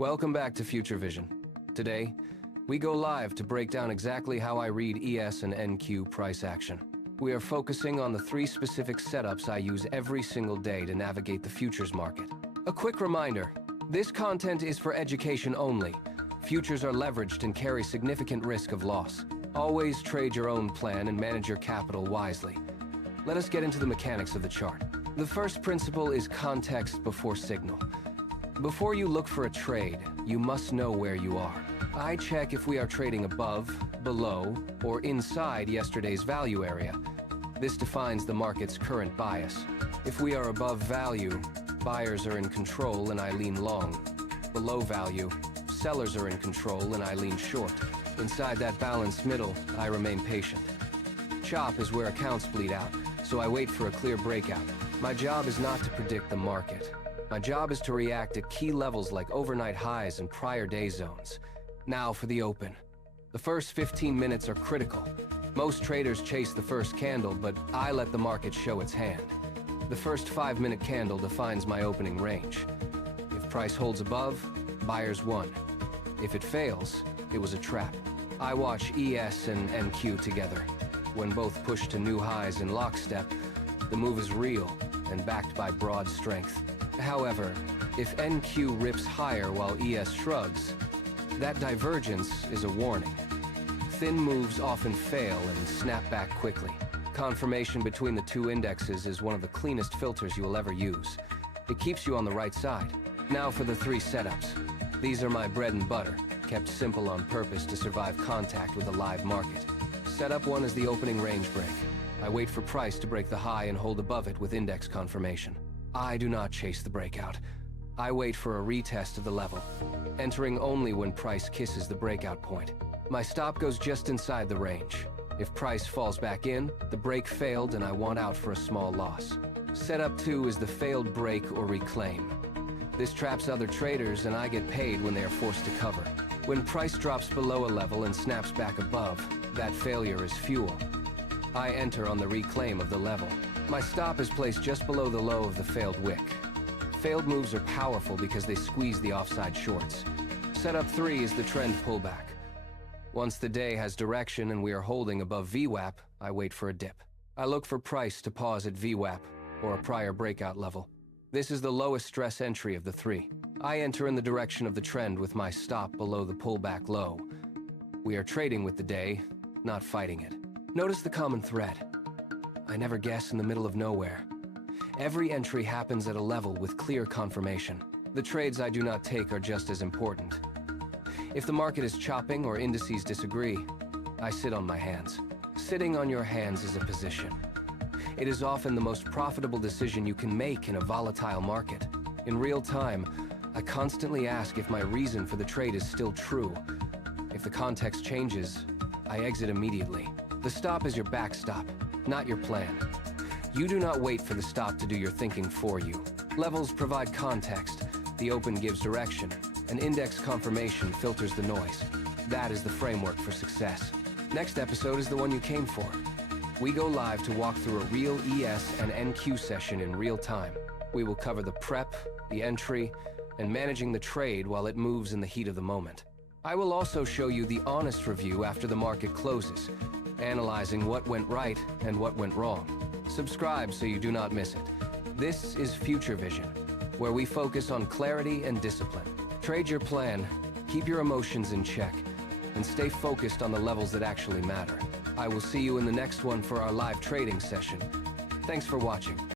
Welcome back to Future Vision. Today, we go live to break down exactly how I read ES and NQ price action. We are focusing on the 3 specific setups I use every single day to navigate the futures market. A quick reminder, this content is for education only. Futures are leveraged and carry significant risk of loss. Always trade your own plan and manage your capital wisely. Let us get into the mechanics of the chart. The first principle is context before signal. Before you look for a trade, you must know where you are. I check if we are trading above, below, or inside yesterday's value area. This defines the market's current bias. If we are above value, buyers are in control and I lean long. Below value, sellers are in control and I lean short. Inside that balanced middle, I remain patient. Chop is where accounts bleed out, so I wait for a clear breakout. My job is not to predict the market. My job is to react at key levels like overnight highs and prior day zones. Now for the open. The first 15 minutes are critical. Most traders chase the first candle, but I let the market show its hand. The first 5-minute candle defines my opening range. If price holds above, buyers won. If it fails, it was a trap. I watch ES and NQ together. When both push to new highs in lockstep, the move is real and backed by broad strength. However, if NQ rips higher while ES shrugs, that divergence is a warning. Thin moves often fail and snap back quickly. Confirmation between the 2 indexes is one of the cleanest filters you will ever use. It keeps you on the right side. Now for the 3 setups. These are my bread and butter, kept simple on purpose to survive contact with a live market. Setup 1 is the opening range break. I wait for price to break the high and hold above it with index confirmation. I do not chase the breakout. I wait for a retest of the level, entering only when price kisses the breakout point. My stop goes just inside the range. If price falls back in, the break failed and I want out for a small loss. Setup 2 is the failed break or reclaim. This traps other traders and I get paid when they are forced to cover. When price drops below a level and snaps back above, that failure is fuel. I enter on the reclaim of the level. My stop is placed just below the low of the failed wick. Failed moves are powerful because they squeeze the offside shorts. Setup 3 is the trend pullback. Once the day has direction and we are holding above VWAP, I wait for a dip. I look for price to pause at VWAP, or a prior breakout level. This is the lowest stress entry of the 3. I enter in the direction of the trend with my stop below the pullback low. We are trading with the day, not fighting it. Notice the common thread. I never guess in the middle of nowhere. Every entry happens at a level with clear confirmation. The trades I do not take are just as important. If the market is chopping or indices disagree, I sit on my hands. Sitting on your hands is a position. It is often the most profitable decision you can make in a volatile market. In real time, I constantly ask if my reason for the trade is still true. If the context changes, I exit immediately. The stop is your backstop, not your plan. You do not wait for the stop to do your thinking for you. Levels provide context, the open gives direction, and index confirmation filters the noise. That is the framework for success. Next episode is the one you came for. We go live to walk through a real ES and NQ session in real time. We will cover the prep, the entry, and managing the trade while it moves in the heat of the moment. I will also show you the honest review after the market closes, analyzing what went right and what went wrong. Subscribe so you do not miss it. This is Future Vision, where we focus on clarity and discipline. Trade your plan, keep your emotions in check, and stay focused on the levels that actually matter. I will see you in the next one for our live trading session. Thanks for watching.